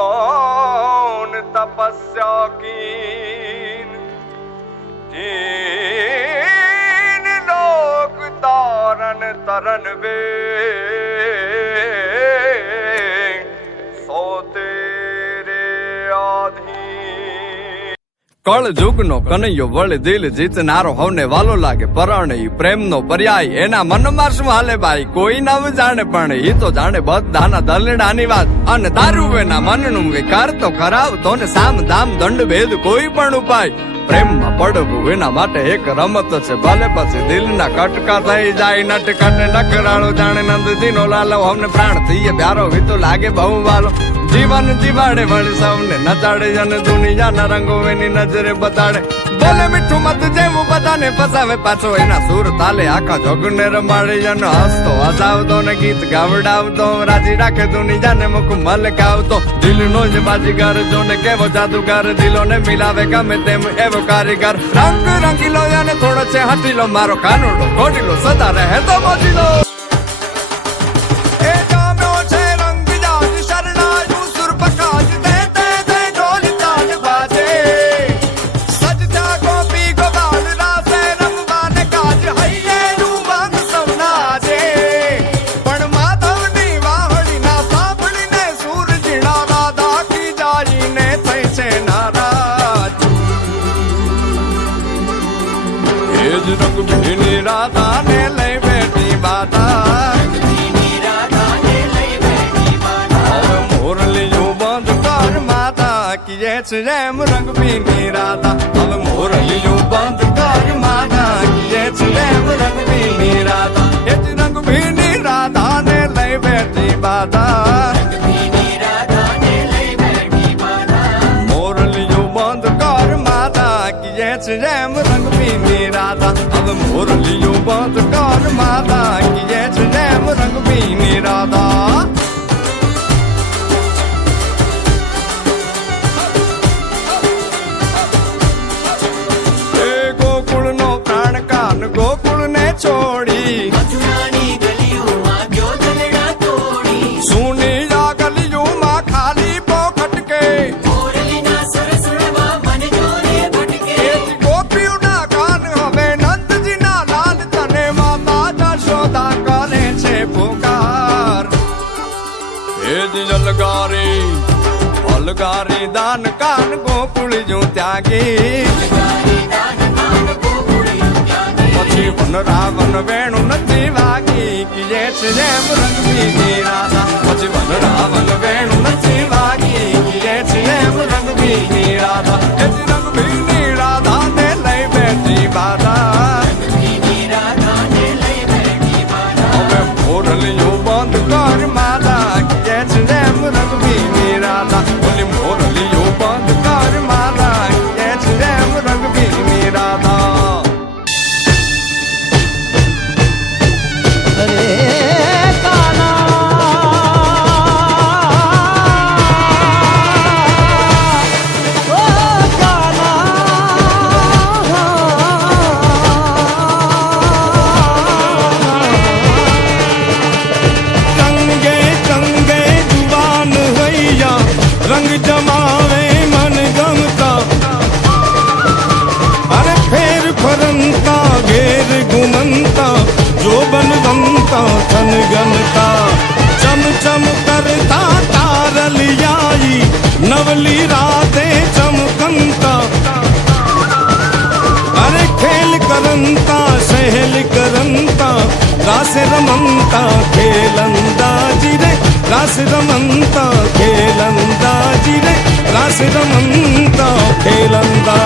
कौन तपस्या कीन, तीन लोक तारन तरन वे, सो तेरे आधीन। कळ जुगनो कनैयो वळे दिल जीतनारो हवने वालो लागे परणे प्रेमनो पर्याय एना મનમાં શું હાલે ભાઈ કોઈ નવ જાણે પણ ઈ તો જાણે બધાના દલડાની વાત અને તારું વેના મનનું વિકાર તો કરાવતો ને સામ દામ દંડ ભેદ કોઈ પણ ઉપાય પ્રેમમાં પડવું એના માટે એક રમત છે ભલે પછી દિલના કટકા થઈ જાય નટકટ નકરાળો જાણે નંદજીનો લાલો અમને પ્રાણ થઈએ પ્યારો વીતો લાગે બહુ વાલો જીવન જીવાડે વળી સૌને નચાડે અને દુનિયાના રંગો એની નજરે બતાડે બોલે મીઠું મત જેવું બધાને ફસાવે પાછો એના સુર તાલે આખા જોગને રમાડે અને હસતો હસાવતો ને ગીત ગાવડાવતો રાજી રાખે દુનિયાને મુખ મલકાવતો દિલનો જ બાજીગર જોને કેવો જાદુગર દિલોને મિલાવે ગમે તેમ એવો કારીગર રંગ રંગીલો અને થોડો છે હટીલો મારો કાનુડો ખોટીલો સદા રહે તો મોજીલો રંગ ભીની રાધા ને લઈ બેઠી બાધા મોરલીયું બંધ કર માતા કીએ છે એમ રંગ ભીની રાધા હવે મોરલીયું બંધ કર માતા કીએ છે એમ રંગ ભીની રાધા એ જ રંગ ભીની રાધા ને લઈ બેઠી બાધા મોરલીયું બંધ કર માતા કીએ છે એમ રંગ ભીની રાધા હવે મોરલીયું બંધ કર માતા કીએ છે એમ રંગ ભીની રાધા એ ગોકુળનો પ્રાણ કાન ગોકુળ ને છોડી મથુરાની ગલીઓમાં ગયો દલડા તોડી સુની આ ગલીઓમાં ખાલી પોખટ કે મોરલીના સુર સુરવા મન જોડે ભટકે ગોપીઓના કાન હવે નંદજીના લાલ તને માતા જશોદા કરે છે પુકાર એ જ અલગારી દાન કાન ગોકુળ જો ત્યાગી પછી વન રાવણ વેણું નથી વાગી કીએ છે જેમ રંગ ભીની રાધા પછી વન રાવણ વેણું નથી વાગી કીએ છે જેમ રંગ ભીની રાધા એ જ રંગ ભીની રાધા ને લઈ બેઠી બાધા હવે મોરલીયું બંધ કર માતા કીએ છે જેમ રંગ ભીની રાધા બોલી મોરલીયું બંધ કર માતા કીએ છે જેમ રંગ ભીની રાધા रंग जमावे मन गमता अरे फेर फरंता घेर घुमंता जो बनवंता थन गमता चम चम करता तारलियाई नवली राते चमकंता अरे खेल करंता सहल करंता रास रमंता खेलंदाजी रे रास रमंता खेलंदाजी रे रास रमंता खेलंदा।